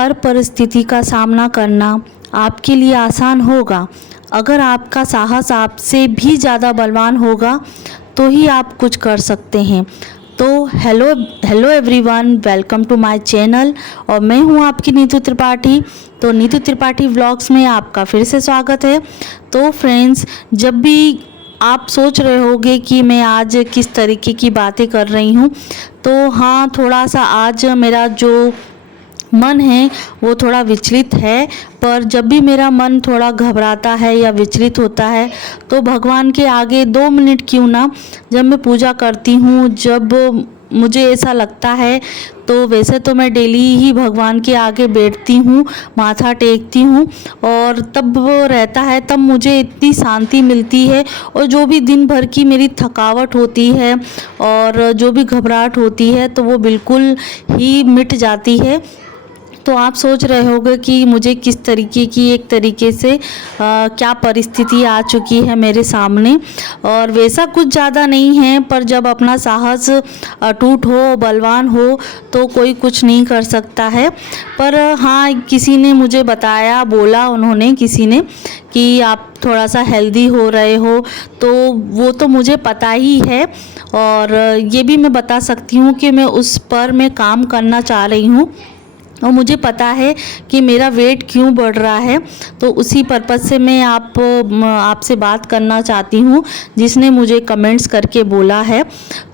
हर परिस्थिति का सामना करना आपके लिए आसान होगा। अगर आपका साहस आपसे भी ज़्यादा बलवान होगा तो ही आप कुछ कर सकते हैं। तो hello everyone, welcome to my channel और मैं हूं आपकी नीतू त्रिपाठी। तो नीतू त्रिपाठी व्लॉग्स में आपका फिर से स्वागत है। तो फ्रेंड्स, जब भी आप सोच रहे होंगे कि मैं आज किस तरीके की बातें कर रही हूं, तो हाँ, थोड़ा सा आज मेरा जो मन है वो थोड़ा विचलित है। पर जब भी मेरा मन थोड़ा घबराता है या विचलित होता है तो भगवान के आगे 2 मिनट क्यों ना, जब मैं पूजा करती हूँ, जब मुझे ऐसा लगता है, तो वैसे तो मैं डेली ही भगवान के आगे बैठती हूँ, माथा टेकती हूँ और तब वो रहता है, तब मुझे इतनी शांति मिलती है। और जो भी दिन भर की मेरी थकावट होती है और जो भी घबराहट होती है तो वो बिल्कुल ही मिट जाती है। तो आप सोच रहे होंगे कि मुझे किस तरीके की एक तरीके से क्या परिस्थिति आ चुकी है मेरे सामने। और वैसा कुछ ज़्यादा नहीं है, पर जब अपना साहस अटूट हो, बलवान हो, तो कोई कुछ नहीं कर सकता है। पर हाँ, किसी ने मुझे बताया, बोला उन्होंने, किसी ने, कि आप थोड़ा सा हेल्दी हो रहे हो, तो वो तो मुझे पता ही है। और ये भी मैं बता सकती हूँ कि मैं उस पर मैं काम करना चाह रही हूँ और मुझे पता है कि मेरा वेट क्यों बढ़ रहा है। तो उसी पर्पज़ से मैं आपसे बात करना चाहती हूँ, जिसने मुझे कमेंट्स करके बोला है।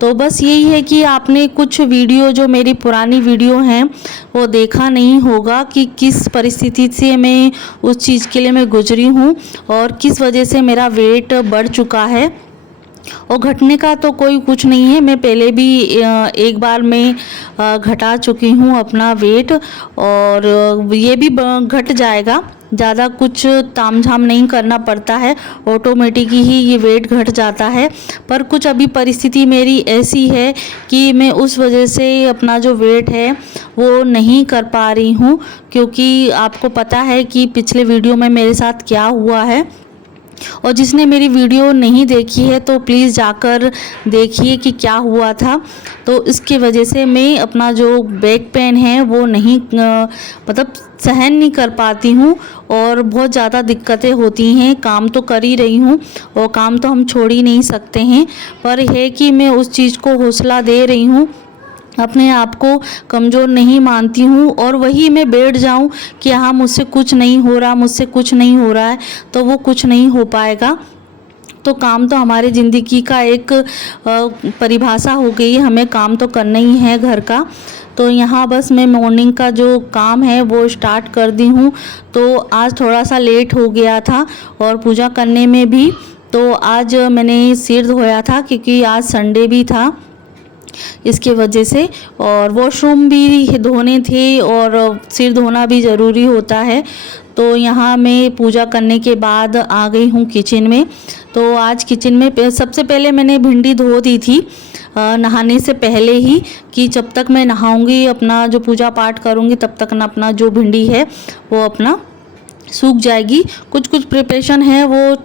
तो बस यही है कि आपने कुछ वीडियो, जो मेरी पुरानी वीडियो हैं, वो देखा नहीं होगा कि किस परिस्थिति से मैं उस चीज़ के लिए मैं गुजरी हूँ और किस वजह से मेरा वेट बढ़ चुका है। और घटने का तो कोई कुछ नहीं है, मैं पहले भी एक बार मैं घटा चुकी हूँ अपना वेट और ये भी घट जाएगा। ज़्यादा कुछ तामझाम नहीं करना पड़ता है, ऑटोमेटिक ही ये वेट घट जाता है। पर कुछ अभी परिस्थिति मेरी ऐसी है कि मैं उस वजह से अपना जो वेट है वो नहीं कर पा रही हूँ, क्योंकि आपको पता है कि पिछले वीडियो में मेरे साथ क्या हुआ है। और जिसने मेरी वीडियो नहीं देखी है तो प्लीज़ जाकर देखिए कि क्या हुआ था। तो इसकी वजह से मैं अपना जो बैक पेन है वो नहीं मतलब सहन नहीं कर पाती हूँ और बहुत ज़्यादा दिक्कतें होती हैं। काम तो कर ही रही हूँ और काम तो हम छोड़ ही नहीं सकते हैं, पर है कि मैं उस चीज़ को हौसला दे रही हूँ, अपने आप को कमज़ोर नहीं मानती हूँ। और वही मैं बैठ जाऊँ कि हाँ, मुझसे कुछ नहीं हो रहा, मुझसे कुछ नहीं हो रहा है, तो वो कुछ नहीं हो पाएगा। तो काम तो हमारी ज़िंदगी का एक परिभाषा हो गई है, हमें काम तो करना ही है घर का। तो यहाँ बस मैं मॉर्निंग का जो काम है वो स्टार्ट कर दी हूँ। तो आज थोड़ा सा लेट हो गया था और पूजा करने में भी। तो आज मैंने सिर धोया था क्योंकि आज संडे भी था, इसके वजह से। और वॉशरूम भी धोने थे और सिर धोना भी ज़रूरी होता है। तो यहाँ मैं पूजा करने के बाद आ गई हूँ किचन में। तो आज किचन में सबसे पहले मैंने भिंडी धो दी थी नहाने से पहले ही, कि जब तक मैं नहाऊंगी, अपना जो पूजा पाठ करूँगी, तब तक ना अपना जो भिंडी है वो अपना सूख जाएगी। कुछ प्रिपरेशन है वो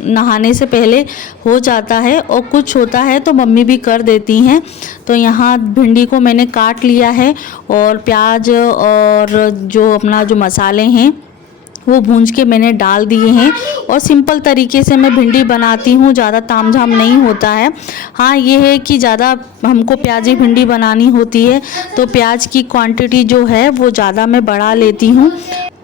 नहाने से पहले हो जाता है और कुछ होता है तो मम्मी भी कर देती हैं। तो यहाँ भिंडी को मैंने काट लिया है और प्याज और जो अपना जो मसाले हैं वो भूंज के मैंने डाल दिए हैं। और सिंपल तरीके से मैं भिंडी बनाती हूँ, ज़्यादा तामझाम नहीं होता है। हाँ, ये है कि ज़्यादा हमको प्याजी भिंडी बनानी होती है तो प्याज की क्वांटिटी जो है वो ज़्यादा मैं बढ़ा लेती हूँ।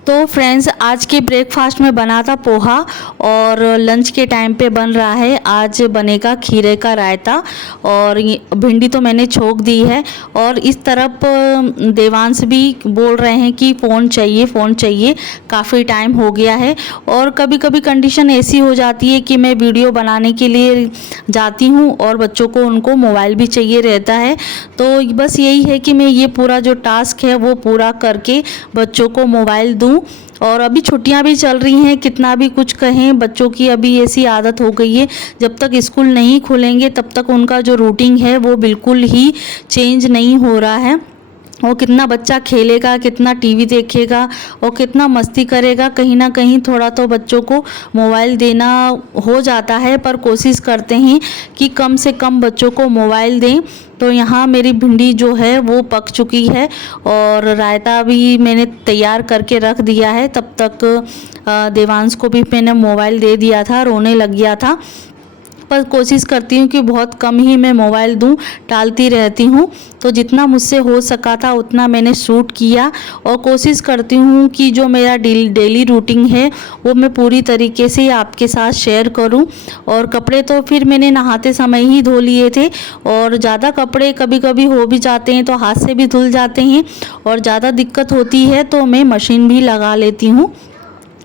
तो फ्रेंड्स, आज के ब्रेकफास्ट में बना था पोहा और लंच के टाइम पे बन रहा है, आज बनेगा खीरे का रायता। और भिंडी तो मैंने छोक दी है। और इस तरफ देवांश भी बोल रहे हैं कि फ़ोन चाहिए, काफ़ी टाइम हो गया है। और कभी कभी कंडीशन ऐसी हो जाती है कि मैं वीडियो बनाने के लिए जाती हूँ और बच्चों को, उनको मोबाइल भी चाहिए रहता है। तो बस यही है कि मैं ये पूरा जो टास्क है वो पूरा करके बच्चों को मोबाइल दूँ। और अभी छुट्टियां भी चल रही हैं, कितना भी कुछ कहें, बच्चों की अभी ऐसी आदत हो गई है, जब तक स्कूल नहीं खुलेंगे तब तक उनका जो रूटीन है वो बिल्कुल ही चेंज नहीं हो रहा है। वो कितना बच्चा खेलेगा, कितना टीवी देखेगा और कितना मस्ती करेगा। कहीं ना कहीं थोड़ा तो बच्चों को मोबाइल देना हो जाता है, पर कोशिश करते हैं कि कम से कम बच्चों को मोबाइल दें। तो यहाँ मेरी भिंडी जो है वो पक चुकी है और रायता भी मैंने तैयार करके रख दिया है। तब तक देवांश को भी मैंने मोबाइल दे दिया था, रोने लग गया था। पर कोशिश करती हूँ कि बहुत कम ही मैं मोबाइल दूँ, टालती रहती हूँ। तो जितना मुझसे हो सका था उतना मैंने शूट किया और कोशिश करती हूँ कि जो मेरा डेली रूटीन है वो मैं पूरी तरीके से आपके साथ शेयर करूँ। और कपड़े तो फिर मैंने नहाते समय ही धो लिए थे, और ज़्यादा कपड़े कभी कभी हो भी जाते हैं तो हाथ से भी धुल जाते हैं, और ज़्यादा दिक्कत होती है तो मैं मशीन भी लगा लेती हूँ।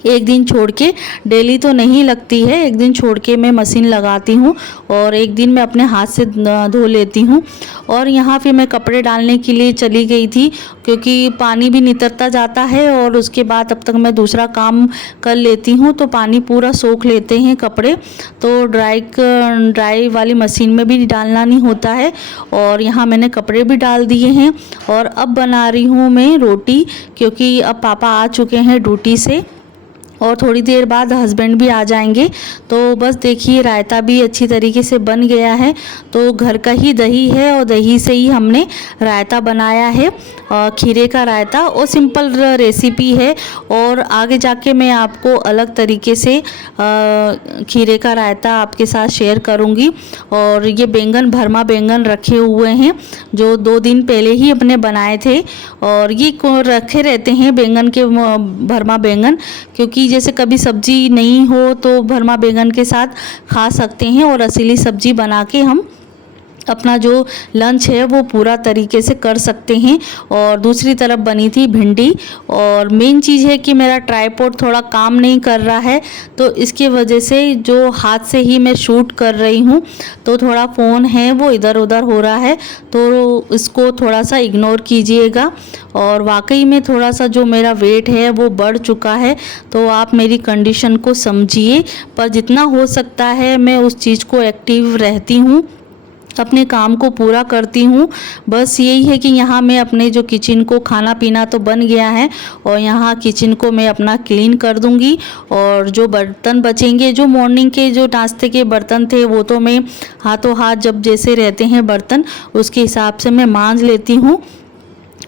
एक दिन छोड़ के, डेली तो नहीं लगती है, एक दिन छोड़ के मैं मशीन लगाती हूँ और एक दिन मैं अपने हाथ से धो लेती हूँ। और यहाँ फिर मैं कपड़े डालने के लिए चली गई थी, क्योंकि पानी भी नितरता जाता है और उसके बाद तब तक मैं दूसरा काम कर लेती हूँ, तो पानी पूरा सोख लेते हैं कपड़े। तो ड्राई वाली मशीन में भी डालना नहीं होता है। और यहाँ मैंने कपड़े भी डाल दिए हैं और अब बना रही हूँ मैं रोटी, क्योंकि अब पापा आ चुके हैं ड्यूटी से और थोड़ी देर बाद हस्बैंड भी आ जाएंगे। तो बस देखिए रायता भी अच्छी तरीके से बन गया है। तो घर का ही दही है और दही से ही हमने रायता बनाया है, खीरे का रायता, और सिंपल रेसिपी है। और आगे जाके मैं आपको अलग तरीके से खीरे का रायता आपके साथ शेयर करूंगी। और ये बैंगन, भरमा बैंगन रखे हुए हैं जो 2 दिन पहले ही अपने बनाए थे, और ये रखे रहते हैं बैंगन के, भरमा बैंगन, क्योंकि जैसे कभी सब्जी नहीं हो तो भरमा बैंगन के साथ खा सकते हैं और असली सब्जी बना के हम अपना जो लंच है वो पूरा तरीके से कर सकते हैं। और दूसरी तरफ बनी थी भिंडी। और मेन चीज़ है कि मेरा ट्राइपॉड थोड़ा काम नहीं कर रहा है, तो इसकी वजह से जो हाथ से ही मैं शूट कर रही हूँ तो थोड़ा फ़ोन है वो इधर उधर हो रहा है, तो इसको थोड़ा सा इग्नोर कीजिएगा। और वाकई में थोड़ा सा जो मेरा वेट है वो बढ़ चुका है, तो आप मेरी कंडीशन को समझिए। पर जितना हो सकता है मैं उस चीज़ को एक्टिव रहती हूँ, अपने काम को पूरा करती हूँ। बस यही है कि यहाँ मैं अपने जो किचन को, खाना पीना तो बन गया है और यहाँ किचन को मैं अपना क्लीन कर दूँगी। और जो बर्तन बचेंगे, जो मॉर्निंग के जो नाश्ते के बर्तन थे वो तो मैं हाथों हाथ, जब जैसे रहते हैं बर्तन उसके हिसाब से मैं मांज लेती हूँ।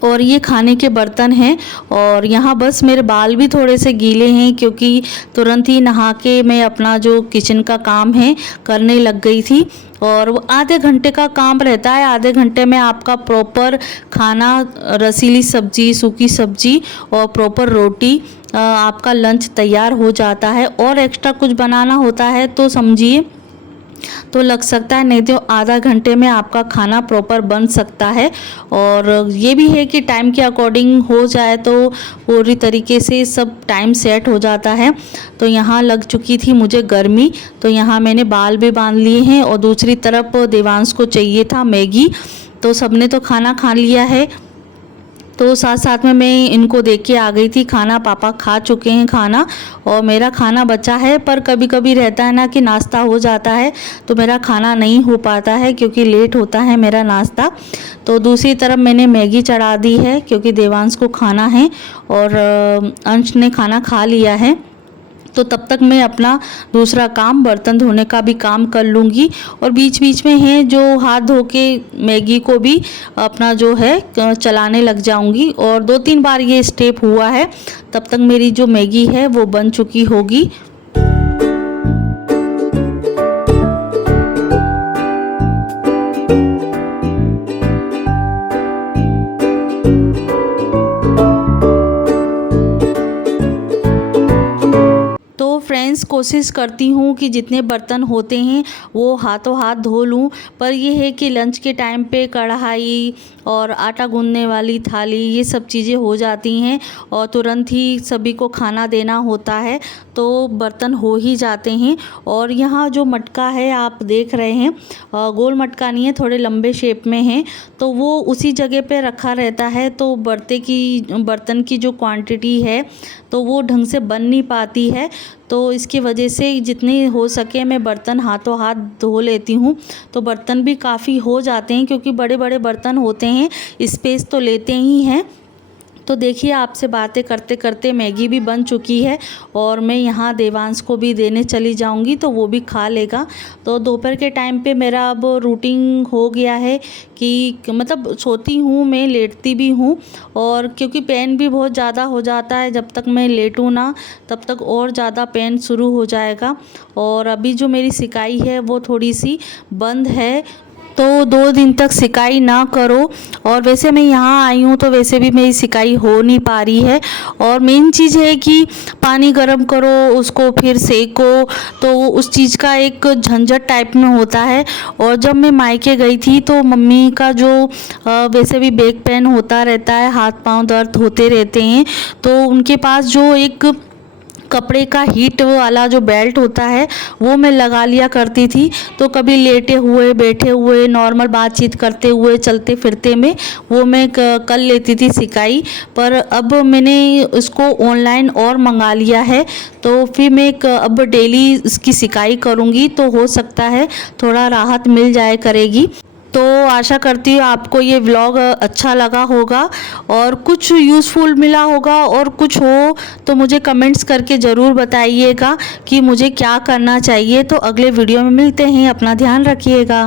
और ये खाने के बर्तन हैं। और यहाँ बस मेरे बाल भी थोड़े से गीले हैं, क्योंकि तुरंत ही नहा के मैं अपना जो किचन का काम है करने लग गई थी। और वो आधे घंटे का काम रहता है, आधे घंटे में आपका प्रॉपर खाना, रसीली सब्जी, सूखी सब्जी और प्रॉपर रोटी, आपका लंच तैयार हो जाता है। और एक्स्ट्रा कुछ बनाना होता है तो समझिए तो लग सकता है, नहीं तो आधा घंटे में आपका खाना प्रॉपर बन सकता है। और ये भी है कि टाइम के अकॉर्डिंग हो जाए तो पूरी तरीके से सब टाइम सेट हो जाता है। तो यहाँ लग चुकी थी मुझे गर्मी, तो यहाँ मैंने बाल भी बांध लिए हैं। और दूसरी तरफ देवांश को चाहिए था मैगी, तो सबने तो खाना खा लिया है, तो साथ साथ में मैं इनको देख के आ गई थी। खाना पापा खा चुके हैं खाना, और मेरा खाना बचा है। पर कभी कभी रहता है ना कि नाश्ता हो जाता है तो मेरा खाना नहीं हो पाता है, क्योंकि लेट होता है मेरा नाश्ता। तो दूसरी तरफ मैंने मैगी चढ़ा दी है, क्योंकि देवांश को खाना है और अंश ने खाना खा लिया है। तो तब तक मैं अपना दूसरा काम, बर्तन धोने का भी काम कर लूँगी। और बीच बीच में है जो हाथ धो के मैगी को भी अपना जो है चलाने लग जाऊँगी। और 2-3 बार ये स्टेप हुआ है, तब तक मेरी जो मैगी है वो बन चुकी होगी। फ्रेंड्स, कोशिश करती हूँ कि जितने बर्तन होते हैं वो हाथों हाथ धो लूँ। पर ये है कि लंच के टाइम पे कढ़ाई और आटा गूंदने वाली थाली, ये सब चीज़ें हो जाती हैं और तुरंत ही सभी को खाना देना होता है। तो बर्तन हो ही जाते हैं। और यहाँ जो मटका है आप देख रहे हैं, गोल मटका नहीं है, थोड़े लंबे शेप में है, तो वो उसी जगह पे रखा रहता है। तो बर्तन की जो क्वांटिटी है तो वो ढंग से बन नहीं पाती है। तो इसकी वजह से जितनी हो सके मैं बर्तन हाथों हाथ धो लेती हूँ। तो बर्तन भी काफ़ी हो जाते हैं, क्योंकि बड़े बड़े बर्तन होते हैं, स्पेस तो लेते ही हैं। तो देखिए, आपसे बातें करते करते मैगी भी बन चुकी है और मैं यहाँ देवांश को भी देने चली जाऊँगी, तो वो भी खा लेगा। तो दोपहर के टाइम पे मेरा अब रूटीन हो गया है कि मतलब सोती हूँ मैं, लेटती भी हूँ, और क्योंकि पेन भी बहुत ज़्यादा हो जाता है, जब तक मैं लेटूँ ना तब तक और ज़्यादा पेन शुरू हो जाएगा। और अभी जो मेरी सिकाई है वो थोड़ी सी बंद है, तो 2 दिन तक सिकाई ना करो। और वैसे मैं यहाँ आई हूँ तो वैसे भी मेरी सिकाई हो नहीं पा रही है। और मेन चीज़ है कि पानी गर्म करो, उसको फिर सेको, तो उस चीज़ का एक झंझट टाइप में होता है। और जब मैं मायके गई थी तो मम्मी का जो वैसे भी बैक पेन होता रहता है, हाथ पांव दर्द होते रहते हैं, तो उनके पास जो एक कपड़े का हीट वाला जो बेल्ट होता है वो मैं लगा लिया करती थी। तो कभी लेटे हुए, बैठे हुए, नॉर्मल बातचीत करते हुए, चलते फिरते में वो मैं कर लेती थी सिकाई। पर अब मैंने इसको ऑनलाइन और मंगा लिया है, तो फिर मैं अब डेली इसकी सिकाई करूँगी, तो हो सकता है थोड़ा राहत मिल जाए करेगी। तो आशा करती हूँ आपको ये व्लॉग अच्छा लगा होगा और कुछ यूज़फुल मिला होगा, और कुछ हो तो मुझे कमेंट्स करके ज़रूर बताइएगा कि मुझे क्या करना चाहिए। तो अगले वीडियो में मिलते हैं, अपना ध्यान रखिएगा।